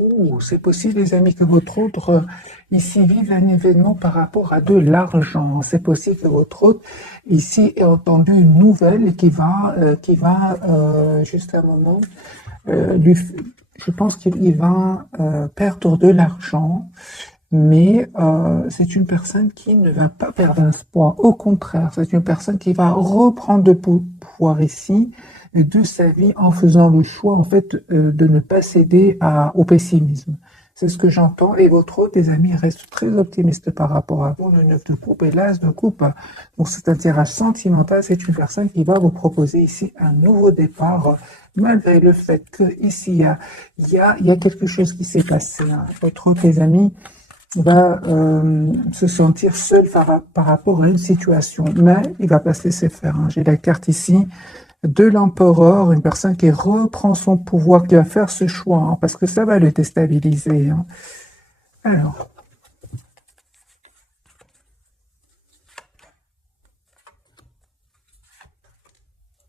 Ouh, c'est possible, les amis, que votre autre ici vive un événement par rapport à de l'argent. C'est possible que votre autre ici ait entendu une nouvelle et qui va juste un moment, lui, je pense qu'il va perdre de l'argent, mais c'est une personne qui ne va pas perdre espoir. Au contraire, c'est une personne qui va reprendre de pouvoir ici de sa vie en faisant le choix en fait de ne pas céder au pessimisme. C'est ce que j'entends. Et votre autre, des amis, reste très optimiste par rapport à vous. Le 9 de coupe et l'as de coupe. Donc c'est un tirage sentimental. C'est une personne qui va vous proposer ici un nouveau départ, malgré le fait que ici il y a quelque chose qui s'est passé. Hein. Votre autre, les amis, va se sentir seul par rapport à une situation, mais il va pas se laisser faire. Hein. J'ai la carte ici de l'empereur, une personne qui reprend son pouvoir, qui va faire ce choix, hein, parce que ça va le déstabiliser. Hein. Alors,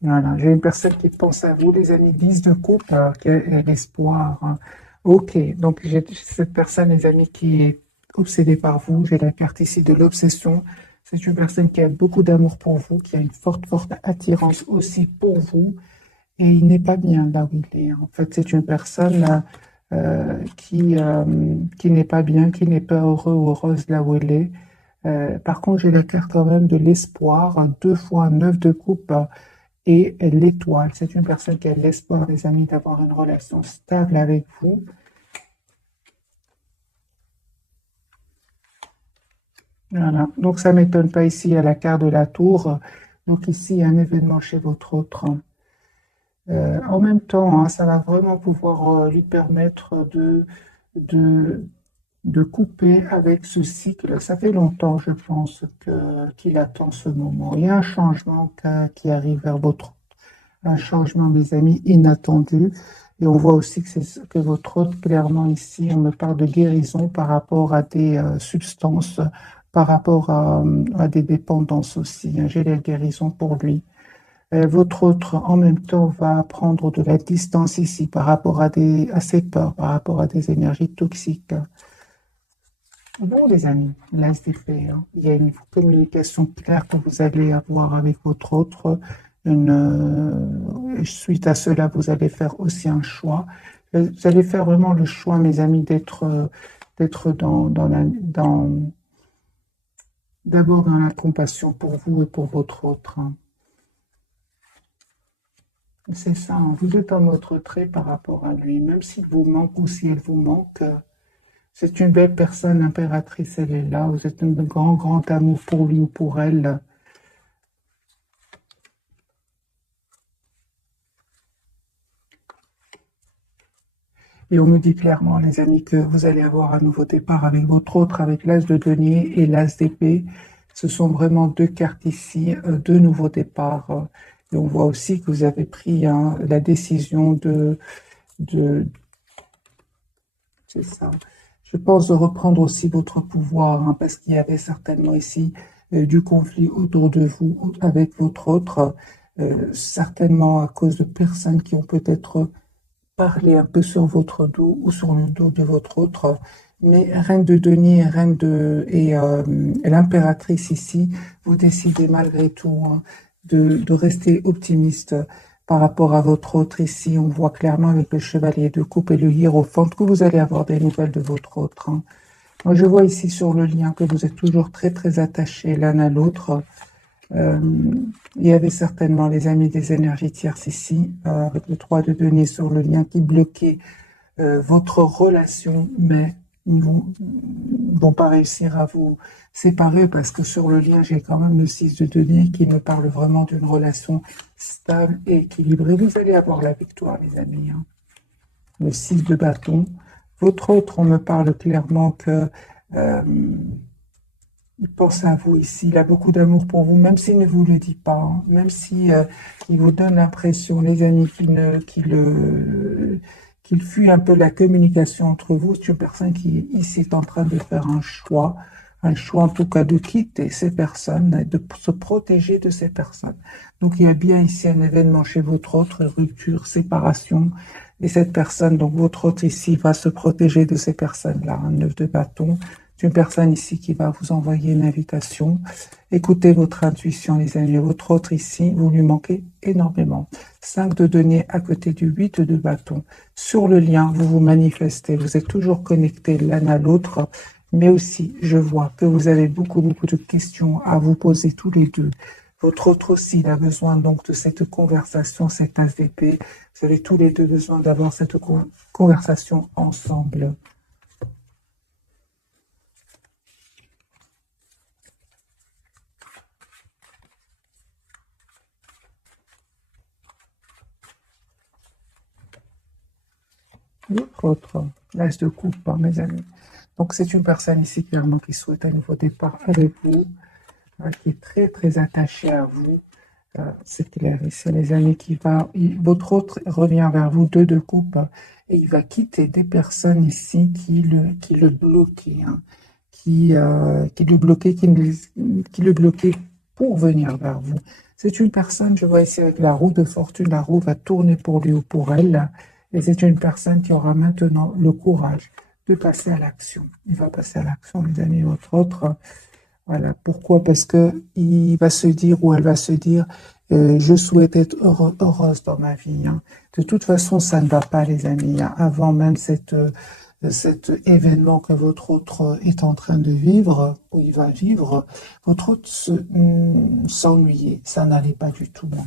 voilà, j'ai une personne qui pense à vous, les amis, 10 de coupe, qui a l'espoir. Hein. Ok, donc j'ai cette personne, les amis, qui est obsédée par vous. J'ai la carte ici de l'obsession. C'est une personne qui a beaucoup d'amour pour vous, qui a une forte, forte attirance aussi pour vous. Et il n'est pas bien là où il est. En fait, c'est une personne qui n'est pas bien, qui n'est pas heureux ou heureuse là où elle est. Par contre, j'ai la carte quand même de l'espoir, hein, 2 fois 9 de coupe et l'étoile. C'est une personne qui a l'espoir, les amis, d'avoir une relation stable avec vous. Voilà. Donc, ça ne m'étonne pas ici à la carte de la tour. Donc, ici, il y a un événement chez votre autre. En même temps, hein, ça va vraiment pouvoir lui permettre de, de couper avec ce cycle. Ça fait longtemps, je pense, qu'il attend ce moment. Il y a un changement qui arrive vers votre un changement, mes amis, inattendu. Et on voit aussi que votre hôte, clairement ici, on me parle de guérison par rapport à des substances, par rapport à des dépendances aussi. Hein. J'ai la guérison pour lui. Votre autre, en même temps, va prendre de la distance ici par rapport à ses peurs, par rapport à des énergies toxiques. Bon, les amis, là, c'est fait. Hein. Il y a une communication claire que vous allez avoir avec votre autre. Suite à cela, vous allez faire aussi un choix. Vous allez faire vraiment le choix, mes amis, d'être d'abord dans la compassion pour vous et pour votre autre. Hein. C'est ça, hein. Vous êtes en mode retrait par rapport à lui, même s'il vous manque ou si elle vous manque. C'est une belle personne, l'impératrice, elle est là. Vous êtes un grand, grand amour pour lui ou pour elle. Et on me dit clairement, les amis, que vous allez avoir un nouveau départ avec votre autre, avec l'as de denier et l'as d'épée. Ce sont vraiment 2 cartes ici, 2 nouveaux départs. Et on voit aussi que vous avez pris hein, la décision de c'est ça. Je pense de reprendre aussi votre pouvoir, hein, parce qu'il y avait certainement ici du conflit autour de vous avec votre autre, certainement à cause de personnes qui ont peut-être parlé un peu sur votre dos ou sur le dos de votre autre. Mais Reine de denier, et l'impératrice ici, vous décidez malgré tout hein, de rester optimiste par rapport à votre autre ici. On voit clairement avec le chevalier de coupe et le hiérophant que vous allez avoir des nouvelles de votre autre. Hein. Moi, je vois ici sur le lien que vous êtes toujours très très attachés l'un à l'autre. Euh, il y avait certainement les amis des énergies tierces ici, avec le 3 de denier sur le lien qui bloquait votre relation, mais ils vont pas réussir à vous séparer parce que sur le lien, j'ai quand même le 6 de denier qui me parle vraiment d'une relation stable et équilibrée. Vous allez avoir la victoire, les amis. Hein. Le 6 de bâton. Votre autre, on me parle clairement que euh, il pense à vous ici. Il a beaucoup d'amour pour vous, même s'il ne vous le dit pas, hein. Même si il vous donne l'impression, les amis, qu'il fuit un peu la communication entre vous. C'est une personne qui ici est en train de faire un choix en tout cas de quitter ces personnes, et de se protéger de ces personnes. Donc il y a bien ici un événement chez votre autre, rupture, séparation, Et cette personne, donc votre autre ici, va se protéger de ces personnes-là. Un 9 de bâton. C'est une personne ici qui va vous envoyer une invitation. Écoutez votre intuition, les amis. Votre autre ici, vous lui manquez énormément. 5 de denier à côté du 8 de bâton. Sur le lien, vous vous manifestez. Vous êtes toujours connectés l'un à l'autre. Mais aussi, je vois que vous avez beaucoup de questions à vous poser tous les deux. Votre autre aussi, il a besoin donc de cette conversation, cette as d'épée. Vous avez tous les deux besoin d'avoir cette conversation ensemble. L'autre, l'as de coupe, hein, mes amis. Donc c'est une personne ici clairement qui souhaite un nouveau départ avec vous, qui est très attachée à vous. C'est clair, ici les amis, votre autre revient vers vous, 2 de coupe, et il va quitter des personnes ici qui le bloquaient, hein, qui le bloquaient pour venir vers vous. C'est une personne, je vois ici avec la roue de fortune, la roue va tourner pour lui ou pour elle, et c'est une personne qui aura maintenant le courage de passer à l'action. Il va passer à l'action, les amis, votre autre. Voilà. Pourquoi? Parce que il va se dire ou elle va se dire, je souhaite être heureuse dans ma vie, hein. De toute façon, ça ne va pas, les amis, hein. Avant même cet événement que votre autre est en train de vivre, ou il va vivre, votre autre s'ennuyait. Ça n'allait pas du tout, hein.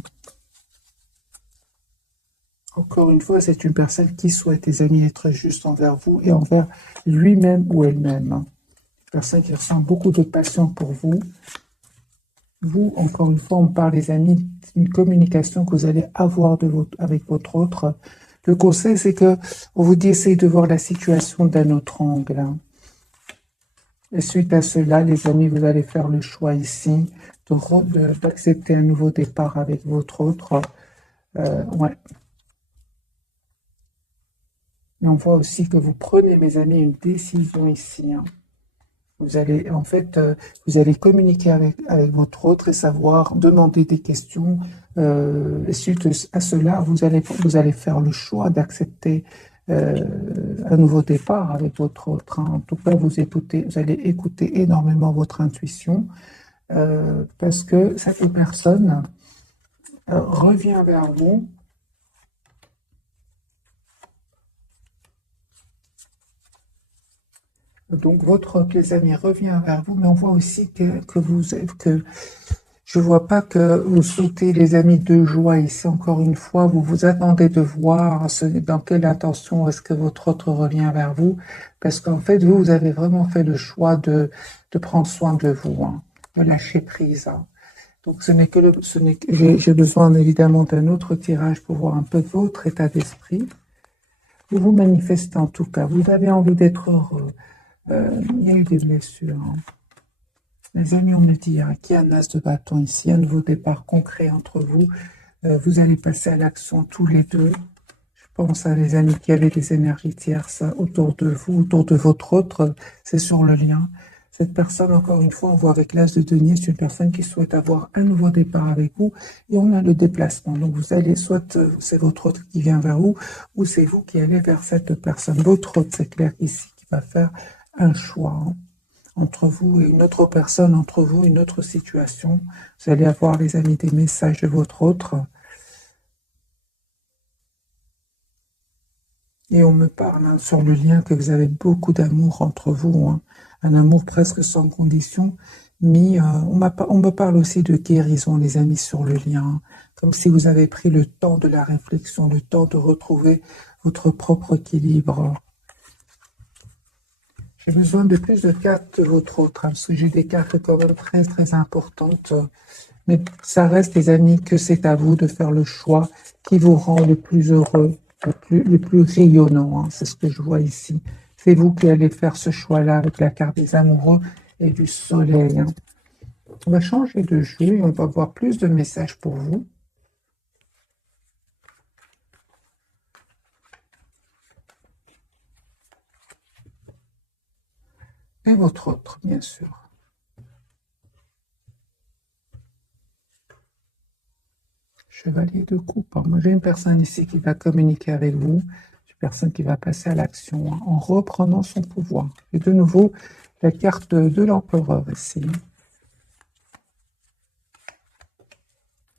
Encore une fois, c'est une personne qui souhaite, les amis, être juste envers vous et envers lui-même ou elle-même, hein. Personne qui ressent beaucoup de passion pour vous. Vous, encore une fois, on parle, les amis, d'une communication que vous allez avoir avec votre autre. Le conseil, c'est que on vous dit, essayez de voir la situation d'un autre angle, hein. Et suite à cela, les amis, vous allez faire le choix ici d'accepter un nouveau départ avec votre autre. Ouais. Et on voit aussi que vous prenez, mes amis, une décision ici, hein. Vous allez, en fait, vous allez communiquer avec votre autre et savoir demander des questions. Et suite à cela, vous allez faire le choix d'accepter un nouveau départ avec votre autre, hein. En tout cas, vous allez écouter énormément votre intuition parce que cette personne revient vers vous. Donc, votre les amis revient vers vous, mais on voit aussi que je vois pas que vous sautez, les amis, de joie ici. Encore une fois, vous vous attendez de voir dans quelle intention est-ce que votre autre revient vers vous, parce qu'en fait, vous avez vraiment fait le choix de prendre soin de vous, hein, de lâcher prise, hein. Donc, j'ai besoin évidemment d'un autre tirage pour voir un peu votre état d'esprit. Vous vous manifestez en tout cas. Vous avez envie d'être heureux. Il y a eu des blessures, hein. Les amis, on me dit qu'il y a un as de bâton ici, un nouveau départ concret entre vous. Vous allez passer à l'action tous les deux. Je pense à les amis qui avaient des énergies tierces autour de vous, autour de votre autre. C'est sur le lien. Cette personne, encore une fois, on voit avec l'as de denier, c'est une personne qui souhaite avoir un nouveau départ avec vous. Et on a le déplacement. Donc vous allez, soit c'est votre autre qui vient vers vous, ou c'est vous qui allez vers cette personne. Votre autre, c'est clair ici, qui va faire un choix, hein, entre vous et une autre personne, entre vous et une autre situation. Vous allez avoir, les amis, des messages de votre autre. Et on me parle, hein, sur le lien que vous avez beaucoup d'amour entre vous, hein, un amour presque sans condition. Mais on me parle aussi de guérison, les amis, sur le lien, hein, comme si vous avez pris le temps de la réflexion, le temps de retrouver votre propre équilibre. J'ai besoin de plus de cartes de votre autre, hein, parce que j'ai des cartes quand même très importantes. Mais ça reste, les amis, que c'est à vous de faire le choix qui vous rend le plus heureux, le plus rayonnant, hein. C'est ce que je vois ici. C'est vous qui allez faire ce choix-là avec la carte des amoureux et du soleil, hein. On va changer de jeu et on va voir plus de messages pour vous. Et votre autre, bien sûr. Chevalier de coupe. Moi, j'ai une personne ici qui va communiquer avec vous. Une personne qui va passer à l'action en reprenant son pouvoir. Et de nouveau, la carte de l'empereur ici.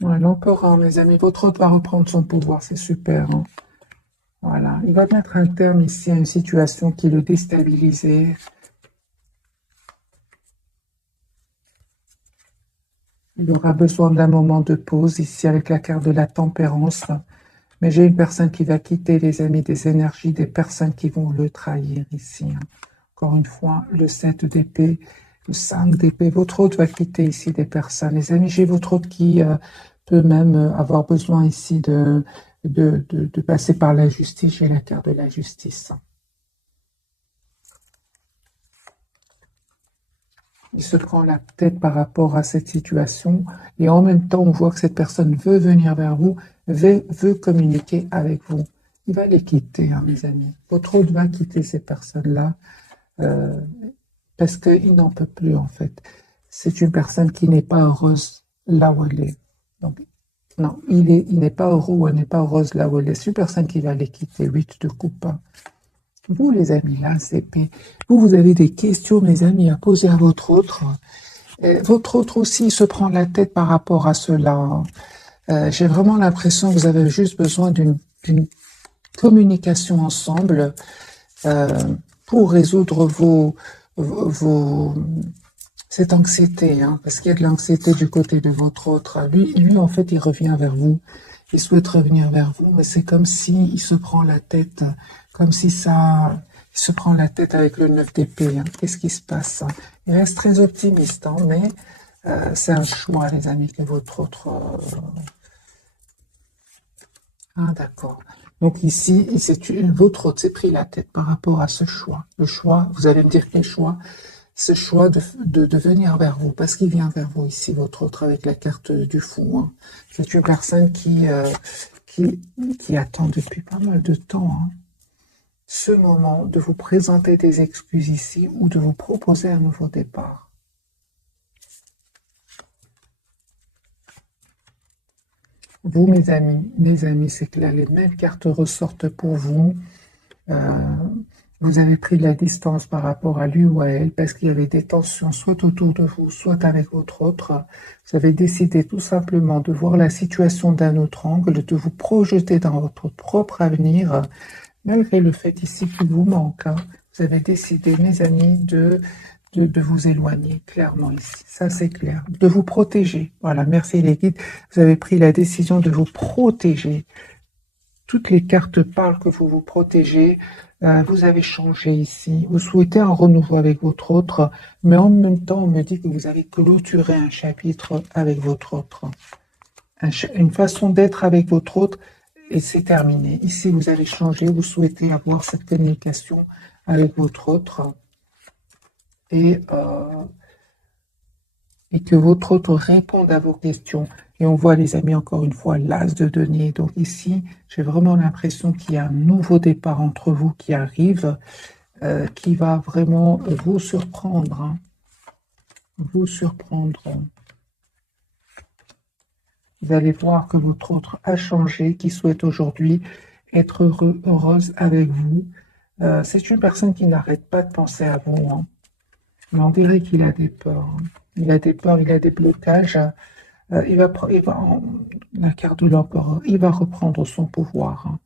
Ouais, l'empereur, mes amis, votre hôte va reprendre son pouvoir, c'est super. Hein. Voilà, il va mettre un terme ici à une situation qui le déstabilisait. Il aura besoin d'un moment de pause ici avec la carte de la tempérance. Mais j'ai une personne qui va quitter, les amis, des énergies, des personnes qui vont le trahir ici. Hein. Encore une fois, le 7 d'épée, le 5 d'épée. Votre hôte va quitter ici des personnes. Les amis, j'ai votre hôte qui peut même avoir besoin ici de passer par la justice. J'ai la carte de la justice. Il se prend la tête par rapport à cette situation et en même temps, on voit que cette personne veut venir vers vous, veut communiquer avec vous. Il va les quitter, hein, mes amis. Votre hôte va quitter ces personnes-là parce qu'il n'en peut plus, en fait. C'est une personne qui n'est pas heureuse là où elle est. Donc, non, il n'est pas heureux ou elle n'est pas heureuse là où elle est. C'est une personne qui va les quitter. 8 de coupe. Vous, les amis, là, c'est... Vous avez des questions, mes amis, à poser à votre autre. Votre autre aussi se prend la tête par rapport à cela. J'ai vraiment l'impression que vous avez juste besoin d'une communication ensemble pour résoudre cette anxiété, hein, parce qu'il y a de l'anxiété du côté de votre autre. Lui, en fait, il revient vers vous. Il souhaite revenir vers vous, mais c'est comme si il se prend la tête, comme si ça... Il se prend la tête avec le 9 d'épée. Hein. Qu'est-ce qui se passe? Il reste très optimiste, hein, mais c'est un choix, les amis, que votre autre... Ah, d'accord. Donc ici, votre autre s'est pris la tête par rapport à ce choix. Le choix, vous allez me dire quel choix? Ce choix de venir vers vous, parce qu'il vient vers vous ici, votre autre, avec la carte du fou. Hein. C'est une personne qui attend depuis pas mal de temps hein, ce moment de vous présenter des excuses ici ou de vous proposer un nouveau départ. Vous, mes amis, c'est que là, les mêmes cartes ressortent pour vous. Vous avez pris de la distance par rapport à lui ou à elle parce qu'il y avait des tensions soit autour de vous, soit avec votre autre. Vous avez décidé tout simplement de voir la situation d'un autre angle, de vous projeter dans votre propre avenir, malgré le fait ici qu'il vous manque. Hein. Vous avez décidé, mes amis, de vous éloigner, clairement ici. Ça, c'est clair. De vous protéger. Voilà, merci les guides. Vous avez pris la décision de vous protéger. Toutes les cartes parlent que vous vous protégez. Vous avez changé ici. Vous souhaitez un renouveau avec votre autre, mais en même temps, on me dit que vous avez clôturé un chapitre avec votre autre. Une façon d'être avec votre autre, et c'est terminé. Ici, vous avez changé. Vous souhaitez avoir cette communication avec votre autre. Et que votre autre réponde à vos questions. Et on voit, les amis, encore une fois, l'as de denier. Donc ici, j'ai vraiment l'impression qu'il y a un nouveau départ entre vous qui arrive, qui va vraiment vous surprendre. Hein. Vous surprendre. Vous allez voir que votre autre a changé, qui souhaite aujourd'hui être heureuse avec vous. C'est une personne qui n'arrête pas de penser à vous. Hein. Mais on dirait qu'il a des peurs. Hein. Il a des peurs, il a des blocages. La carte de l'empereur, il va reprendre son pouvoir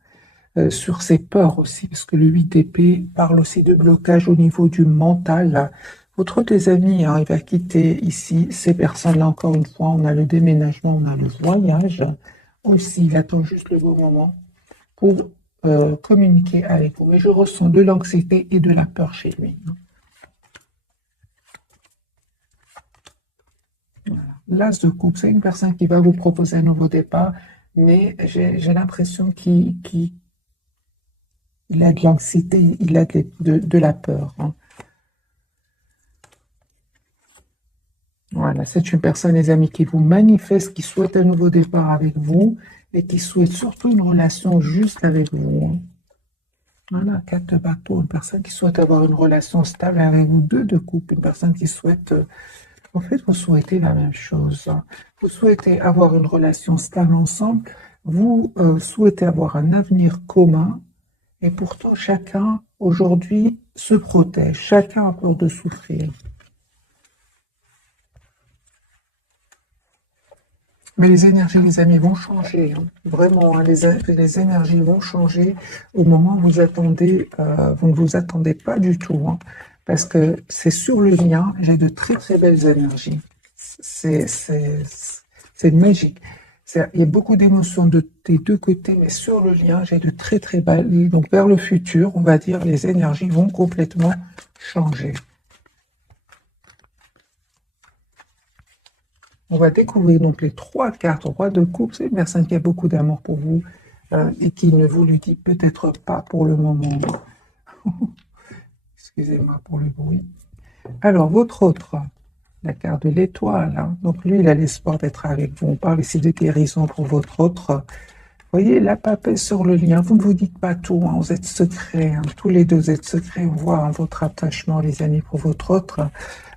hein, sur ses peurs aussi, parce que le 8 d'épée parle aussi de blocage au niveau du mental. Votre des amis, hein, il va quitter ici ces personnes-là, encore une fois, on a le déménagement, on a le voyage. Aussi, il attend juste le bon moment pour communiquer avec vous. Mais je ressens de l'anxiété et de la peur chez lui. L'as de coupe, c'est une personne qui va vous proposer un nouveau départ, mais j'ai l'impression qu'il a de l'anxiété, il a de la peur. Hein. Voilà, c'est une personne, les amis, qui vous manifeste, qui souhaite un nouveau départ avec vous et qui souhaite surtout une relation juste avec vous. Hein. Voilà, 4 de bateau, une personne qui souhaite avoir une relation stable avec vous, 2 de coupe, une personne qui souhaite En fait, vous souhaitez la même chose. Vous souhaitez avoir une relation stable ensemble. Vous souhaitez avoir un avenir commun. Et pourtant, chacun, aujourd'hui, se protège. Chacun a peur de souffrir. Mais les énergies, les amis, vont changer, hein. Vraiment, hein, les énergies vont changer au moment où vous attendez, vous ne vous attendez pas du tout, hein, parce que c'est sur le lien, j'ai de très très belles énergies. C'est c'est- c'est magique. Il y a beaucoup d'émotions des deux côtés, mais sur le lien, j'ai de très très belles. Donc vers le futur, on va dire, les énergies vont complètement changer. On va découvrir donc les trois cartes roi de coupe. C'est une personne qui a beaucoup d'amour pour vous et qui ne vous le dit peut-être pas pour le moment. Excusez-moi pour le bruit. Alors, votre autre, la carte de l'étoile, hein. Donc lui, il a l'espoir d'être avec vous. On parle ici de guérison pour votre autre. Vous voyez, la papesse sur le lien. Vous ne vous dites pas tout, hein. Vous êtes secrets, hein. Tous les deux, vous êtes secrets. On voit hein, votre attachement, les amis, pour votre autre.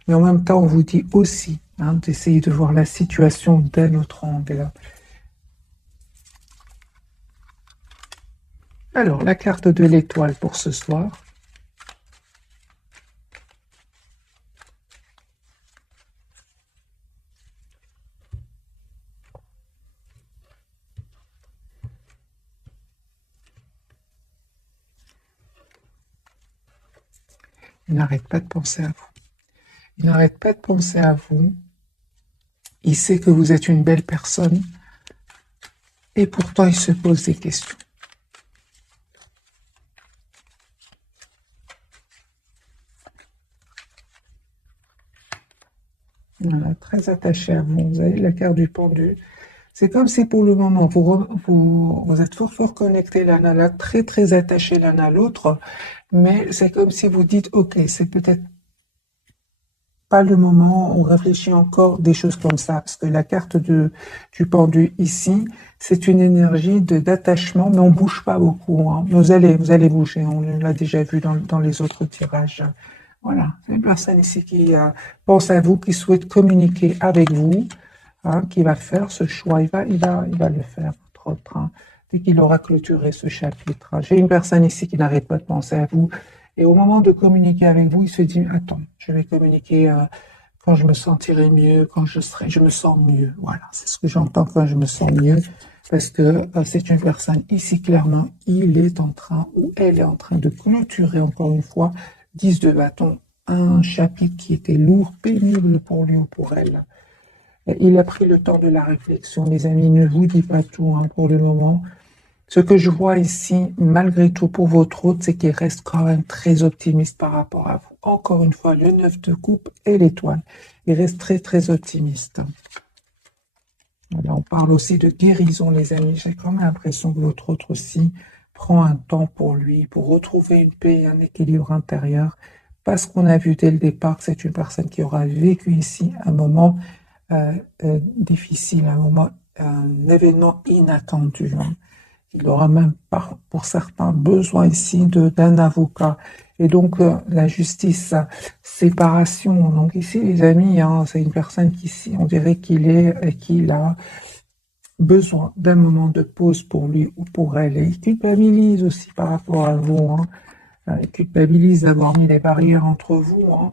Mais en même temps, on vous dit aussi hein, d'essayer de voir la situation d'un autre angle. Alors, la carte de l'étoile pour ce soir. Il n'arrête pas de penser à vous. Il n'arrête pas de penser à vous. Il sait que vous êtes une belle personne. Et pourtant, il se pose des questions. Voilà, très attaché à vous. Vous avez la carte du pendu. C'est comme si pour le moment, vous êtes fort, fort connectés l'un à l'autre, très, très attachés l'un à l'autre. Mais c'est comme si vous dites, OK, c'est peut-être pas le moment, on réfléchit encore des choses comme ça, parce que la carte du pendu ici, c'est une énergie d'attachement, mais on bouge pas beaucoup, hein. Vous allez bouger, on l'a déjà vu dans les autres tirages. Voilà, c'est une personne ici qui pense à vous, qui souhaite communiquer avec vous, hein, qui va faire ce choix, il va le faire, entre autres, hein, dès qu'il aura clôturé ce chapitre. J'ai une personne ici qui n'arrête pas de penser à vous, et au moment de communiquer avec vous, il se dit, attends, je vais communiquer quand je me sentirai mieux, quand je me sens mieux. Voilà, c'est ce que j'entends quand je me sens mieux, parce que c'est une personne ici, clairement, il est en train, ou elle est en train de clôturer encore une fois, 10 de bâton, un chapitre qui était lourd, pénible pour lui ou pour elle. Il a pris le temps de la réflexion, les amis, ne vous dis pas tout hein, pour le moment. Ce que je vois ici, malgré tout, pour votre hôte, c'est qu'il reste quand même très optimiste par rapport à vous. Encore une fois, le 9 de coupe et l'étoile. Il reste très, très optimiste. Voilà, on parle aussi de guérison, les amis. J'ai quand même l'impression que votre autre aussi prend un temps pour lui, pour retrouver une paix et un équilibre intérieur. Parce qu'on a vu dès le départ que c'est une personne qui aura vécu ici un moment difficile, un événement inattendu, hein. Il aura même, pour certains, besoin ici d'un avocat. Et donc, la justice, séparation. Donc ici, les amis, hein, c'est une personne qui, ici, on dirait qu'il a besoin d'un moment de pause pour lui ou pour elle. Et il culpabilise aussi par rapport à vous, hein. Il culpabilise d'avoir mis des barrières entre vous, hein.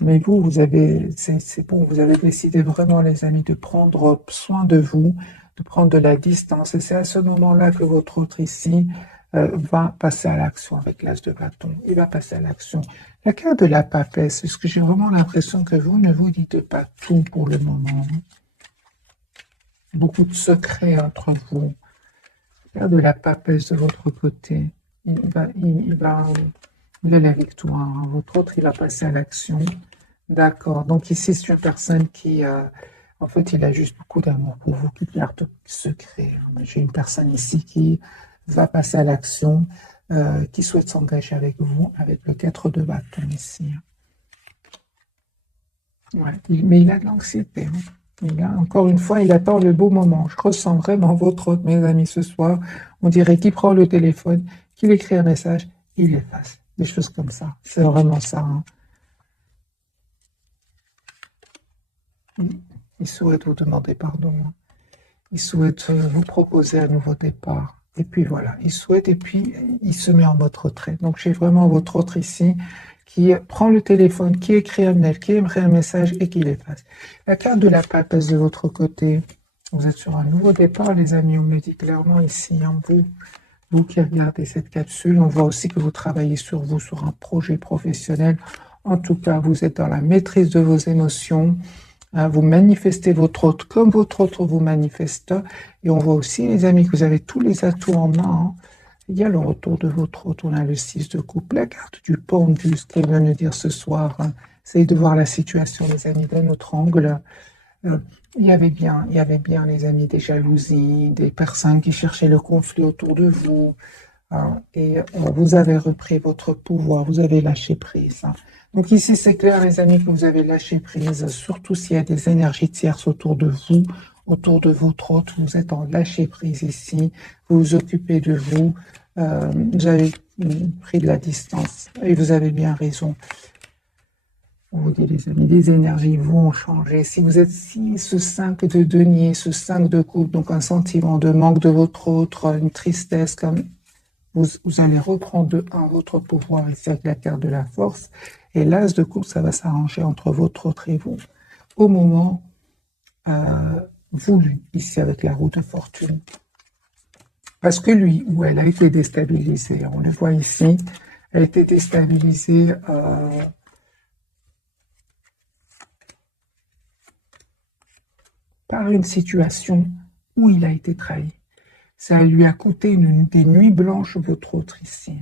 Mais vous, c'est bon, vous avez décidé vraiment, les amis, de prendre soin de vous, de prendre de la distance. Et c'est à ce moment-là que votre autre ici va passer à l'action avec l'as de bâton. Il va passer à l'action. La carte de la papesse, est-ce que j'ai vraiment l'impression que vous ne vous dites pas tout pour le moment? Beaucoup de secrets entre vous. La carte de la papesse de votre côté. Il est la victoire, hein. Votre autre, il va passer à l'action. D'accord. Donc ici, c'est une personne qui, en fait, il a juste beaucoup d'amour pour vous, qui garde secret. J'ai une personne ici qui va passer à l'action, qui souhaite s'engager avec vous, avec le 4 de bâton ici. Ouais. Mais il a de l'anxiété, hein. Encore une fois, il attend le beau moment. Je ressens vraiment votre autre, mes amis, ce soir. On dirait qu'il prend le téléphone, qu'il écrit un message, il efface. Des choses comme ça. C'est vraiment ça, hein. Il souhaite vous demander pardon. Il souhaite vous proposer un nouveau départ. Et puis voilà, il souhaite et puis il se met en mode retrait. Donc j'ai vraiment votre autre ici qui prend le téléphone, qui écrit un mail, qui aimerait un message et qui l'efface. La carte de la papesse de votre côté. Vous êtes sur un nouveau départ, les amis. On me dit clairement ici, hein, vous qui regardez cette capsule, on voit aussi que vous travaillez sur vous, sur un projet professionnel. En tout cas, vous êtes dans la maîtrise de vos émotions. Vous manifestez votre autre comme votre autre vous manifeste. Et on voit aussi, les amis, que vous avez tous les atouts en main. Hein. Il y a le retour de votre autre. On a le 6 de coupe, la carte du pendu, ce qu'elle vient de dire ce soir. Hein. Essayez de voir la situation, les amis, d'un autre angle. Il y avait bien, les amis, des jalousies, des personnes qui cherchaient le conflit autour de vous. Hein, et vous avez repris votre pouvoir, vous avez lâché prise. Hein. Donc ici, c'est clair, les amis, que vous avez lâché prise, surtout s'il y a des énergies tierces autour de vous, autour de votre autre, vous êtes en lâcher prise ici, vous vous occupez de vous, vous avez pris de la distance, et vous avez bien raison. On vous dit, les amis, les énergies vont changer. Si vous êtes ce 5 de denier, ce 5 de coupe, donc un sentiment de manque de votre autre, une tristesse, comme vous allez reprendre de 1 votre pouvoir ici avec la carte de la force. Et l'as de coupe, ça va s'arranger entre votre autre et vous. Au moment voulu, ici avec la roue de fortune. Parce que lui ou elle a été déstabilisé. On le voit ici. Elle a été déstabilisée par une situation où il a été trahi. Ça lui a coûté des nuits blanches, votre autre ici.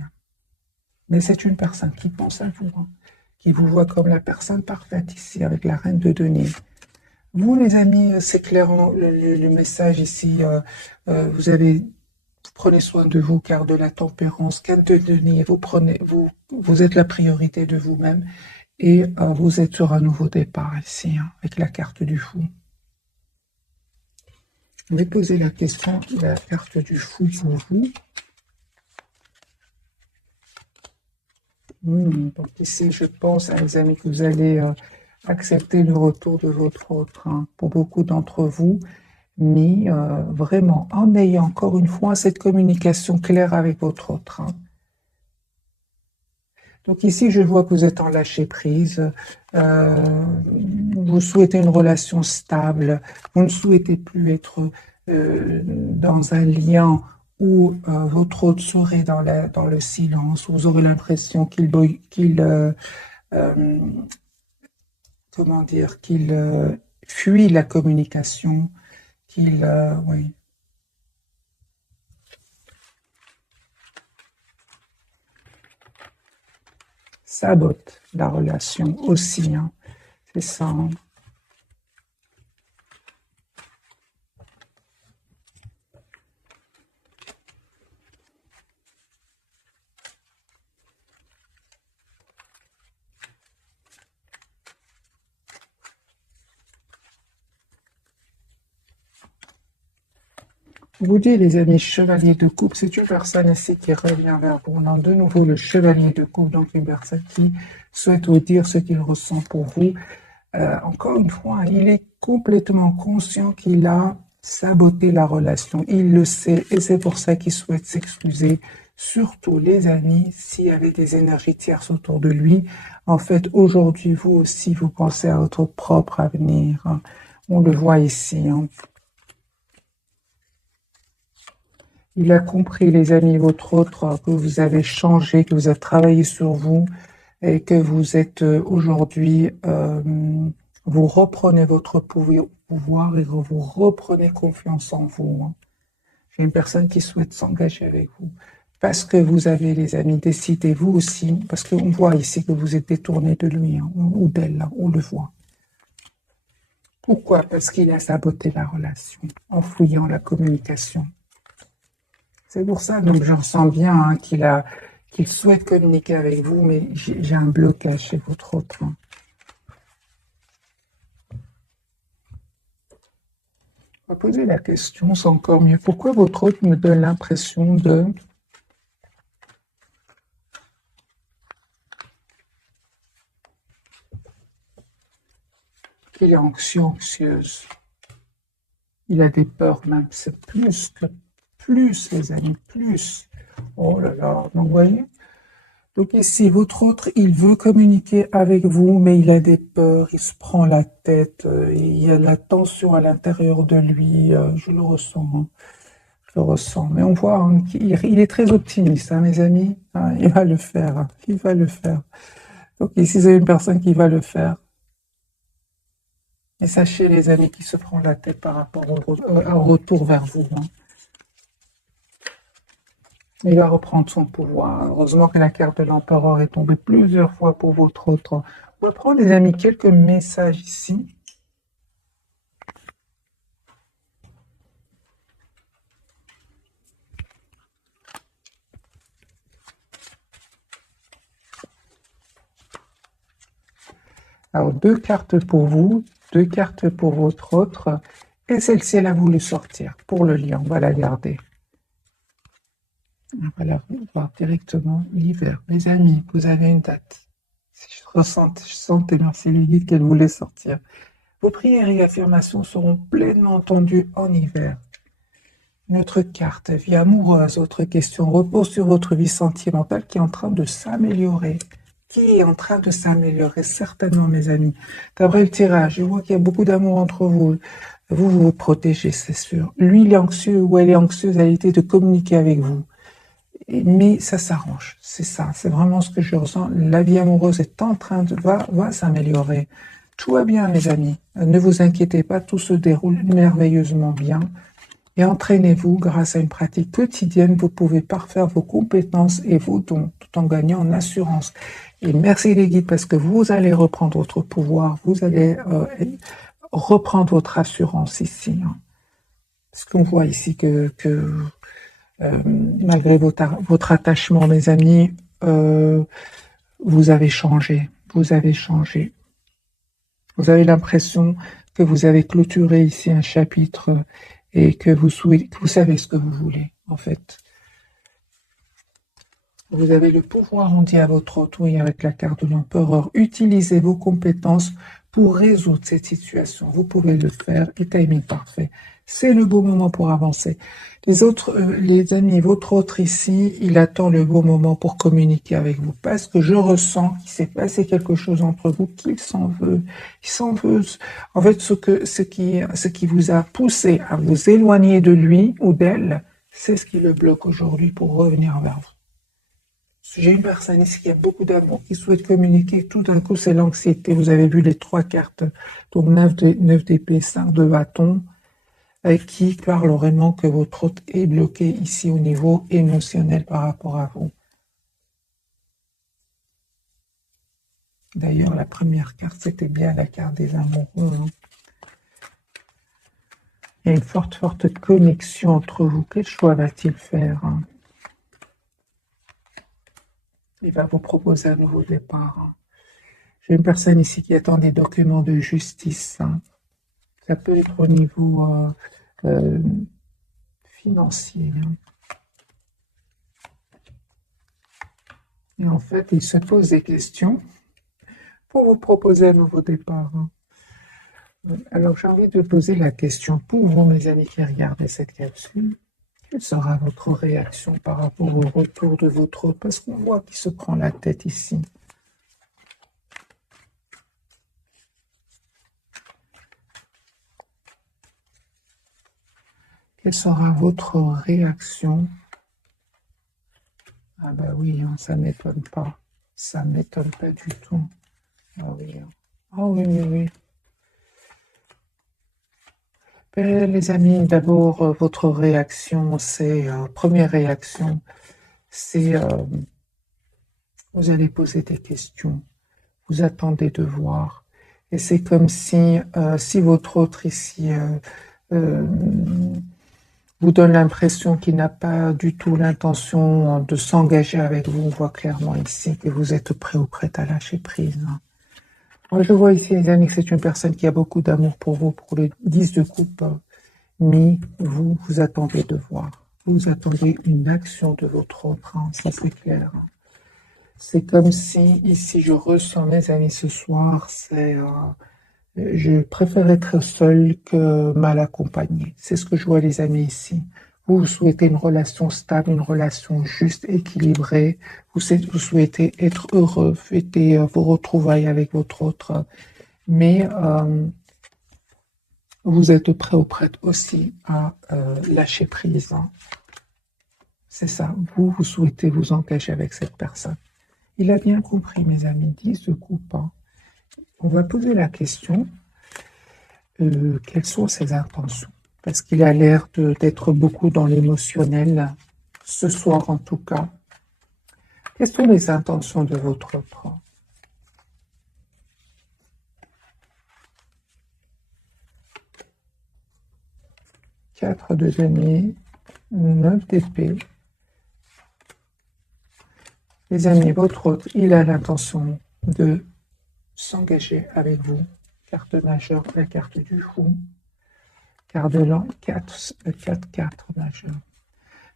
Mais c'est une personne qui pense à vous, hein, qui vous voit comme la personne parfaite ici, avec la reine de denier. Vous, les amis, c'est clairement le message ici. Vous prenez soin de vous, car de la tempérance, carte de denier, vous êtes la priorité de vous-même. Et vous êtes sur un nouveau départ ici, hein, avec la carte du fou. Je vais poser la question de la carte du fou pour vous. Donc ici, je pense, les amis, que vous allez accepter le retour de votre autre, hein, pour beaucoup d'entre vous, mais vraiment, en ayant encore une fois cette communication claire avec votre autre. Hein. Donc ici, je vois que vous êtes en lâcher prise, vous souhaitez une relation stable, vous ne souhaitez plus être dans un lien où votre autre serait dans le silence, où vous aurez l'impression comment dire, qu'il fuit la communication, oui. Sabote la relation aussi, hein. C'est ça. Hein. Je vous dis, les amis, chevalier de coupe, c'est une personne ici qui revient vers vous. On a de nouveau le chevalier de coupe, donc une personne qui souhaite vous dire ce qu'il ressent pour vous. Encore une fois, il est complètement conscient qu'il a saboté la relation. Il le sait et c'est pour ça qu'il souhaite s'excuser. Surtout, les amis, s'il y avait des énergies tierces autour de lui. En fait, aujourd'hui, vous aussi, vous pensez à votre propre avenir. Hein. On le voit ici. Hein. Il a compris, les amis, votre autre, que vous avez changé, que vous avez travaillé sur vous et que vous êtes aujourd'hui, vous reprenez votre pouvoir et vous reprenez confiance en vous. Hein. J'ai une personne qui souhaite s'engager avec vous parce que vous avez, les amis, décidé, vous aussi, parce qu'on voit ici que vous êtes détourné de lui, hein, ou d'elle, hein, on le voit. Pourquoi? Parce qu'il a saboté la relation en fouillant la communication. C'est pour ça, donc je ressens bien hein, qu'il souhaite communiquer avec vous, mais j'ai un blocage chez votre autre. Hein. On va poser la question, c'est encore mieux. Pourquoi votre autre me donne l'impression de... qu'il est anxieux, anxieuse. Il a des peurs même, c'est plus, les amis, plus. Oh là là, donc vous voyez? Donc ici, votre autre, il veut communiquer avec vous, mais il a des peurs, il se prend la tête, il y a la tension à l'intérieur de lui, je le ressens, hein, je le ressens. Mais on voit hein, qu'il est très optimiste, hein, mes amis, hein, il va le faire, hein, il va le faire. Donc ici, c'est une personne qui va le faire. Et sachez, les amis, qui se prend la tête par rapport au retour vers vous. Hein. Il va reprendre son pouvoir. Heureusement que la carte de l'empereur est tombée plusieurs fois pour votre autre. On va prendre, les amis, quelques messages ici. Alors, 2 cartes pour vous, 2 cartes pour votre autre. Et celle-ci, elle a voulu sortir pour le lion. On va la garder. On va la voir directement l'hiver. Les amis, vous avez une date. Si je sentais, merci les guides, qu'elle voulait sortir. Vos prières et affirmations seront pleinement entendues en hiver. Une autre carte, vie amoureuse, autre question, repose sur votre vie sentimentale qui est en train de s'améliorer. Qui est en train de s'améliorer, certainement, mes amis. D'après le tirage, je vois qu'il y a beaucoup d'amour entre vous. Vous vous protégez, c'est sûr. Lui, il est anxieux ou elle est anxieuse à l'idée de communiquer avec vous. Mais ça s'arrange, c'est ça, c'est vraiment ce que je ressens. La vie amoureuse est en train de va s'améliorer. Tout va bien, mes amis. Ne vous inquiétez pas, tout se déroule merveilleusement bien. Et entraînez-vous grâce à une pratique quotidienne. Vous pouvez parfaire vos compétences et vos dons tout en gagnant en assurance. Et merci les guides parce que vous allez reprendre votre pouvoir, vous allez reprendre votre assurance ici. Hein. Parce qu'on voit ici que malgré votre attachement, mes amis, vous avez changé. Vous avez changé. Vous avez l'impression que vous avez clôturé ici un chapitre et que vous savez ce que vous voulez, en fait. Vous avez le pouvoir, on dit à votre autre, oui, avec la carte de l'empereur. Utilisez vos compétences pour résoudre cette situation. Vous pouvez le faire, et timing parfait. C'est le bon moment pour avancer. Les autres, les amis, votre autre ici, il attend le bon moment pour communiquer avec vous. Parce que je ressens qu'il s'est passé quelque chose entre vous, qu'il s'en veut. Il s'en veut. En fait, ce qui vous a poussé à vous éloigner de lui ou d'elle, c'est ce qui le bloque aujourd'hui pour revenir vers vous. J'ai une personne ici qui a beaucoup d'amour, qui souhaite communiquer, tout d'un coup c'est l'anxiété. Vous avez vu les 3 cartes, donc 9 d'épée, 5 de bâton, qui parle vraiment que votre hôte est bloqué ici au niveau émotionnel par rapport à vous. D'ailleurs, la première carte, c'était bien la carte des amoureux. Hein. Il y a une forte connexion entre vous. Quel choix va-t-il faire hein? Il va vous proposer un nouveau départ. Hein. J'ai une personne ici qui attend des documents de justice. Hein. Ça peut être au niveau financier. Hein. Et en fait, il se pose des questions pour vous proposer un nouveau départ. Hein. Alors, j'ai envie de poser la question pour vous, mes amis qui regardent cette capsule. Quelle sera votre réaction par rapport au retour de votre hôte? Parce qu'on voit qu'il se prend la tête ici. Quelle sera votre réaction? Ah bah oui, hein, ça ne m'étonne pas. Ça ne m'étonne pas du tout. Ah oui, hein. Ah oui, oui, oui. Les amis, d'abord, votre réaction, c'est, première réaction, c'est, vous allez poser des questions, vous attendez de voir, et c'est comme si votre autre ici vous donne l'impression qu'il n'a pas du tout l'intention de s'engager avec vous, on voit clairement ici que vous êtes prêt ou prête à lâcher prise. Moi, je vois ici, les amis, que c'est une personne qui a beaucoup d'amour pour vous, pour le 10 de coupe, mais vous attendez de voir. Vous attendez une action de votre autre, hein, ça c'est clair. C'est comme si, ici, je ressens, mes amis, ce soir, c'est Je préfère être seul que mal accompagné. C'est ce que je vois, les amis, ici. Vous souhaitez une relation stable, une relation juste, équilibrée. Vous souhaitez être heureux, fêter vos retrouvailles avec votre autre. Mais vous êtes prêt ou prête aussi à lâcher prise, hein. C'est ça. Vous souhaitez vous engager avec cette personne. Il a bien compris, mes amis. 10 de coupe, hein. On va poser la question. Quelles sont ses intentions? Parce qu'il a l'air d'être beaucoup dans l'émotionnel, ce soir en tout cas. Quelles sont les intentions de votre autre? 4 de denier, 9 d'épée. Les amis, votre autre, il a l'intention de s'engager avec vous. Carte majeure, la carte du fou. Carte de l'an, 4, 4 majeure.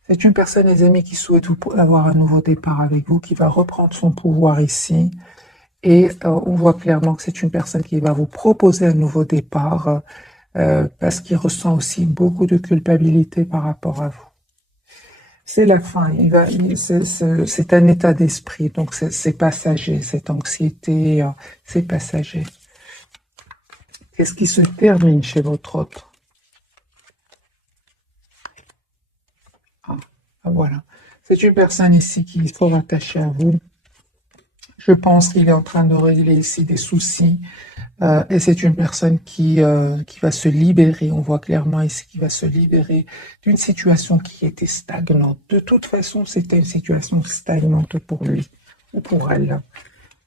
C'est une personne, les amis, qui souhaite avoir un nouveau départ avec vous, qui va reprendre son pouvoir ici. Et on voit clairement que c'est une personne qui va vous proposer un nouveau départ parce qu'il ressent aussi beaucoup de culpabilité par rapport à vous. C'est la fin, c'est un état d'esprit, donc c'est passager, cette anxiété, c'est passager. Qu'est-ce qui se termine chez votre autre? Voilà. C'est une personne ici qui est fort attachée à vous. Je pense qu'il est en train de régler ici des soucis. Et c'est une personne qui va se libérer. On voit clairement ici qu'il va se libérer d'une situation qui était stagnante. De toute façon, c'était une situation stagnante pour lui ou pour elle.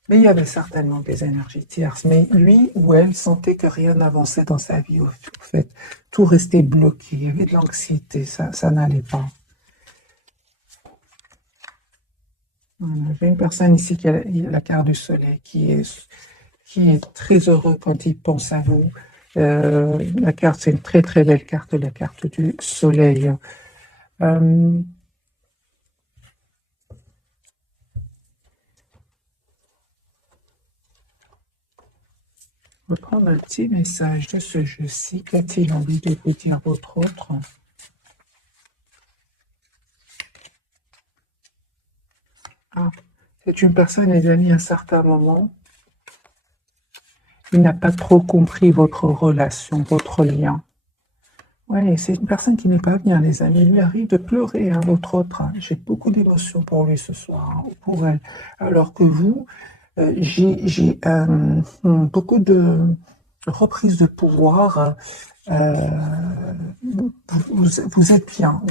Mais il y avait certainement des énergies tierces. Mais lui ou elle sentait que rien n'avançait dans sa vie. Au fait, tout restait bloqué. Il y avait de l'anxiété. Ça n'allait pas. Voilà. J'ai une personne ici qui a la carte du soleil, qui est très heureux quand il pense à vous. La carte, c'est une très très belle carte, la carte du soleil. Je vais prendre un petit message de ce jeu-ci. Qu'a-t-il envie de vous dire votre autre? C'est une personne, les amis, à un certain moment, il n'a pas trop compris votre relation, votre lien. Oui, c'est une personne qui n'est pas bien, les amis. Il lui arrive de pleurer, hein, votre autre. J'ai beaucoup d'émotions pour lui ce soir, hein, ou pour elle. Alors que vous, j'ai beaucoup de reprises de pouvoir. Vous êtes bien,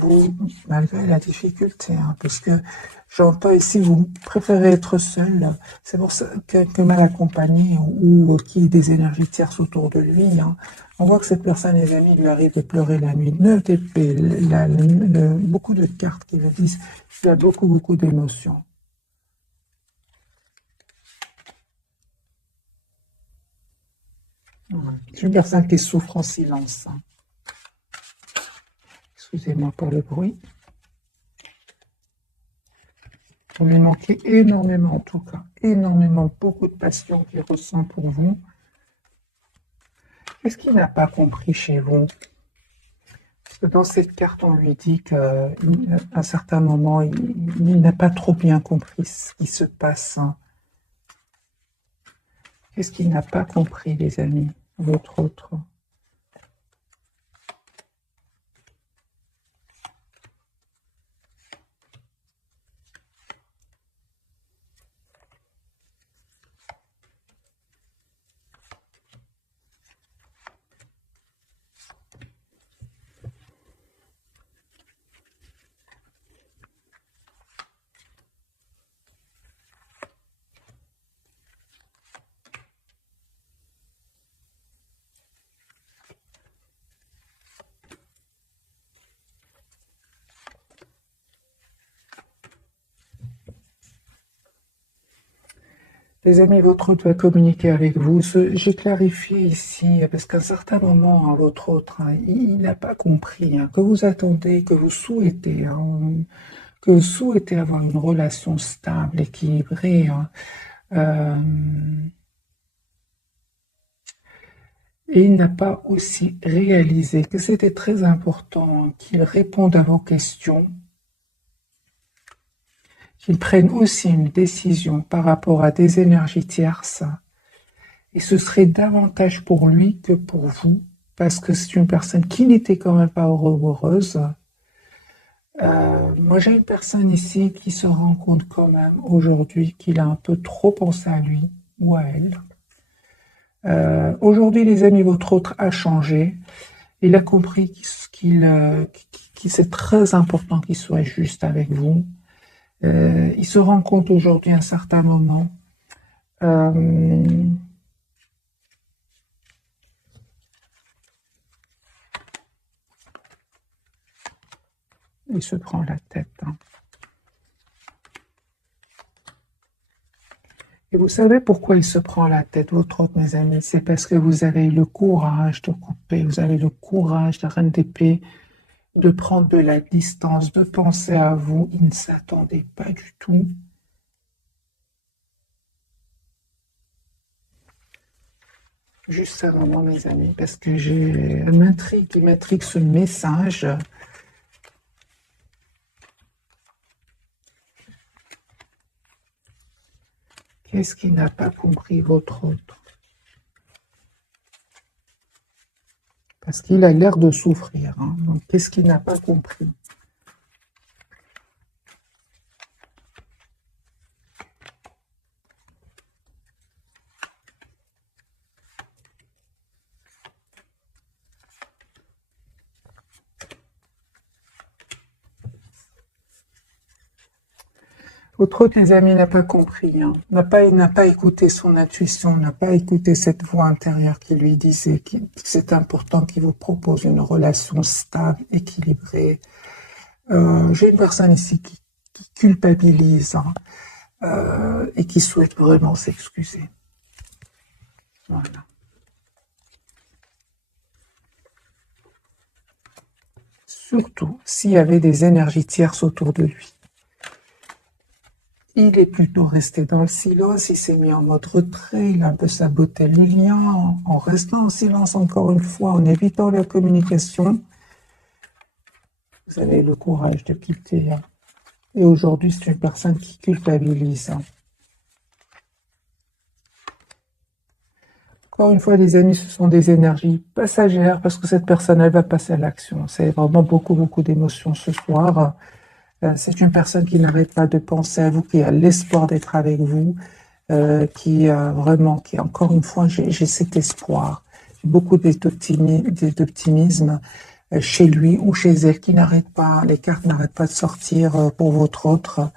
malgré la difficulté, hein, parce que j'entends ici, vous préférez être seul. C'est pour ça que mal accompagné ou qu'il y ait des énergies tierces autour de lui, hein. On voit que cette personne, les amis, lui arrive de pleurer la nuit. 9 d'épée, beaucoup de cartes qui le disent. Il y a beaucoup d'émotions. C'est une personne qui souffre en silence, hein. Excusez-moi pour le bruit. Vous lui manquez énormément, en tout cas. Énormément, beaucoup de passion qu'il ressent pour vous. Qu'est-ce qu'il n'a pas compris chez vous? Parce que dans cette carte, on lui dit qu'à un certain moment, il n'a pas trop bien compris ce qui se passe, hein. Qu'est-ce qu'il n'a pas compris, les amis, votre autre? Les amis, votre autre va communiquer avec vous. J'ai clarifié ici, parce qu'à un certain moment, hein, votre autre, hein, il n'a pas compris, hein, que vous attendez, que vous souhaitez avoir une relation stable, équilibrée, hein. Et il n'a pas aussi réalisé que c'était très important qu'il réponde à vos questions, qu'il prenne aussi une décision par rapport à des énergies tierces. Et ce serait davantage pour lui que pour vous, parce que c'est une personne qui n'était quand même pas heureuse. Moi, j'ai une personne ici qui se rend compte quand même aujourd'hui qu'il a un peu trop pensé à lui ou à elle. Aujourd'hui, les amis, votre autre a changé. Il a compris qu'il c'est très important qu'il soit juste avec vous. Il se rend compte aujourd'hui à un certain moment. Il se prend la tête. Hein. Et vous savez pourquoi il se prend la tête, votre autre, mes amis? C'est parce que vous avez le courage de couper, vous avez le courage, la reine d'épée, de prendre de la distance, de penser à vous. Il ne s'attendait pas du tout. Juste un moment, mes amis, parce que il m'intrigue ce message. Qu'est-ce qui n'a pas compris votre autre? Parce qu'il a l'air de souffrir. Hein. Donc, qu'est-ce qu'il n'a pas compris? Votre autre, les amis, n'a pas compris, hein. N'a pas écouté son intuition, n'a pas écouté cette voix intérieure qui lui disait que c'est important qu'il vous propose une relation stable, équilibrée. J'ai une personne ici qui culpabilise hein, et qui souhaite vraiment s'excuser. Voilà. Surtout s'il y avait des énergies tierces autour de lui. Il est plutôt resté dans le silence, il s'est mis en mode retrait, il a un peu saboté le lien, en restant en silence encore une fois, en évitant la communication. Vous avez le courage de quitter. Hein. Et aujourd'hui, c'est une personne qui culpabilise. Hein. Encore une fois, les amis, ce sont des énergies passagères parce que cette personne, elle va passer à l'action. C'est vraiment beaucoup, beaucoup d'émotions ce soir. C'est une personne qui n'arrête pas de penser à vous, qui a l'espoir d'être avec vous, qui encore une fois, j'ai cet espoir, beaucoup d'optimisme chez lui ou chez elle, qui n'arrête pas, les cartes n'arrêtent pas de sortir pour votre autre,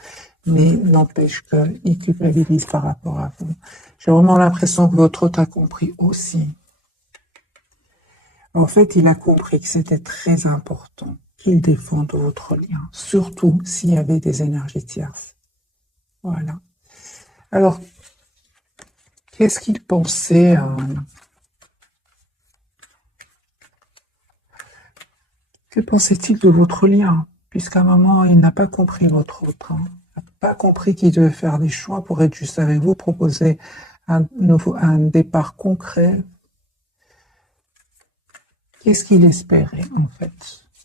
mais n'empêche qu'il culpabilise par rapport à vous. J'ai vraiment l'impression que votre autre a compris aussi. En fait, il a compris que c'était très important qu'il défende votre lien, surtout s'il y avait des énergies tierces. Voilà. Alors, qu'est-ce qu'il pensait Que pensait-il de votre lien? Puisqu'à un moment, il n'a pas compris votre autre. Hein. Il n'a pas compris qu'il devait faire des choix pour être juste avec vous, proposer un départ concret. Qu'est-ce qu'il espérait, en fait?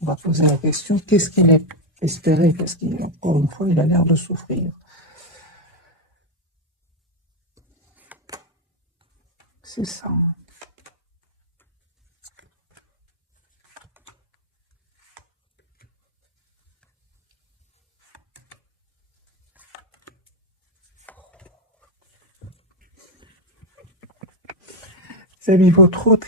On va poser la question, qu'est-ce qu'il espérait? Parce qu'encore une fois, il a l'air de souffrir. C'est ça. Vous avez votre autre,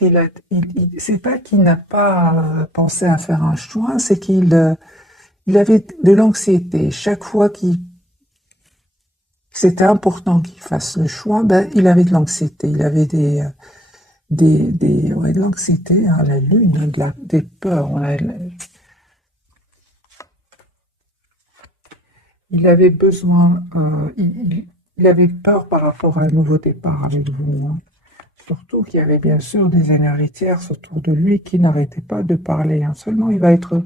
c'est pas qu'il n'a pas pensé à faire un choix, c'est qu'il avait de l'anxiété. Chaque fois qu'il c'était important qu'il fasse le choix, ben, il avait de l'anxiété. Il avait de l'anxiété, hein, la lune, des peurs. Il avait besoin, il avait peur par rapport à un nouveau départ avec vous. Hein. Surtout qu'il y avait bien sûr des énergies tierces autour de lui qui n'arrêtaient pas de parler. Hein. Seulement, il va être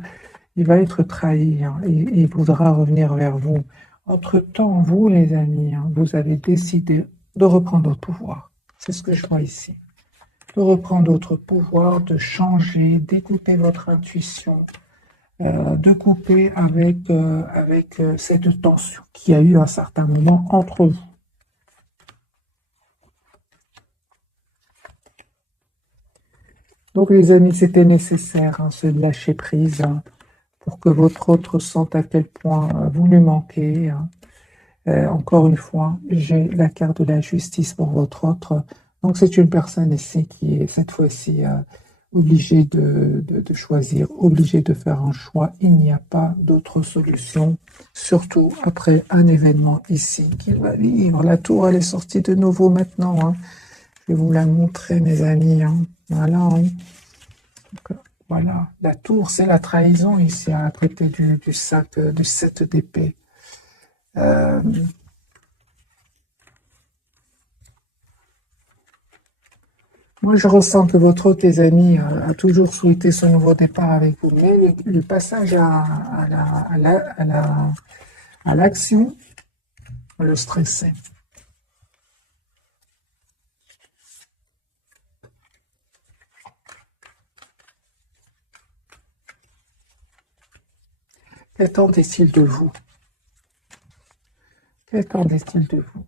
trahi hein, et il voudra revenir vers vous. Entre-temps, vous, les amis, hein, vous avez décidé de reprendre votre pouvoir. C'est ce que je vois ici. de reprendre votre pouvoir, de changer, d'écouter votre intuition, de couper avec cette tension qu'il y a eu à un certain moment entre vous. Donc les amis, c'était nécessaire, hein, ce lâcher prise, hein, pour que votre autre sente à quel point vous lui manquez. Hein. Encore une fois, j'ai la carte de la justice pour votre autre. Donc c'est une personne ici qui est cette fois-ci obligée de choisir, obligée de faire un choix. Il n'y a pas d'autre solution, surtout après un événement ici qu'il va vivre. La tour, elle est sortie de nouveau maintenant. Hein. Je vais vous la montrer, mes amis. Hein. Voilà. Hein. Donc, voilà. La tour, c'est la trahison ici, à côté du 7 d'épée. Moi, je ressens que votre autre, tes amis, a toujours souhaité son nouveau départ avec vous, mais le passage à l'action le stressait. Qu'attendait-il de vous? Qu'attendait-il de vous?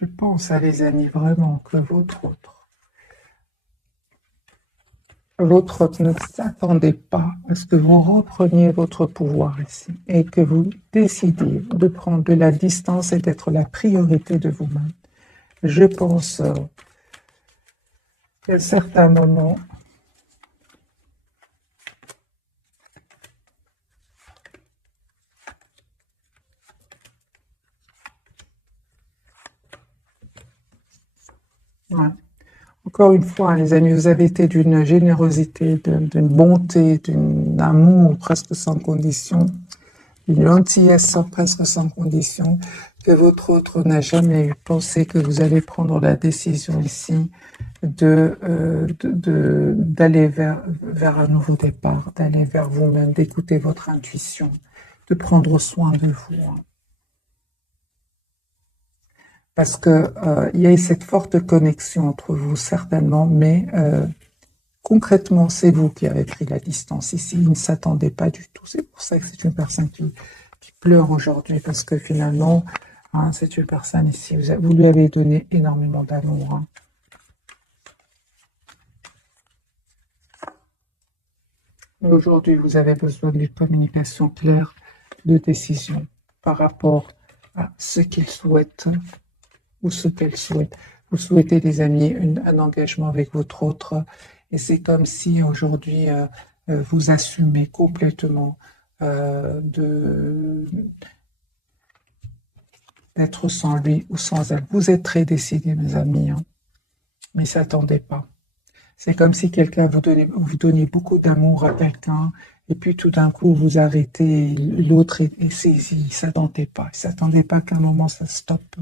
Je pense, à les amis, vraiment que votre autre ne s'attendait pas à ce que vous repreniez votre pouvoir ici et que vous décidiez de prendre de la distance et d'être la priorité de vous-même. Je pense qu'à certains moments, ouais. Encore une fois, les amis, vous avez été d'une générosité, d'une bonté, d'un amour presque sans condition, une gentillesse presque sans condition, que votre autre n'a jamais eu pensé que vous allez prendre la décision ici d'aller vers un nouveau départ, d'aller vers vous-même, d'écouter votre intuition, de prendre soin de vous. Hein. Parce que il y a cette forte connexion entre vous, certainement, mais concrètement, c'est vous qui avez pris la distance ici. Il ne s'attendait pas du tout. C'est pour ça que c'est une personne qui pleure aujourd'hui, parce que finalement, hein, c'est une personne ici, vous lui avez donné énormément d'amour. Hein. Aujourd'hui, vous avez besoin d'une communication claire, de décision par rapport à ce qu'il souhaite ou ce qu'elle souhaite. Vous souhaitez, des amis, un engagement avec votre autre, et c'est comme si aujourd'hui vous assumez complètement d'être sans lui ou sans elle. Vous êtes très décidés, mes amis, hein, mais ne s'attendez pas. C'est comme si quelqu'un vous donnait beaucoup d'amour à quelqu'un, et puis tout d'un coup vous arrêtez, l'autre est saisi, il ne s'attendait pas qu'à un moment ça stoppe.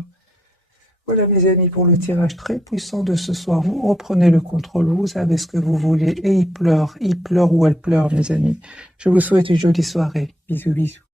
Voilà mes amis pour le tirage très puissant de ce soir. Vous reprenez le contrôle, vous savez ce que vous voulez, et il pleure ou elle pleure mes amis. Je vous souhaite une jolie soirée. Bisous bisous.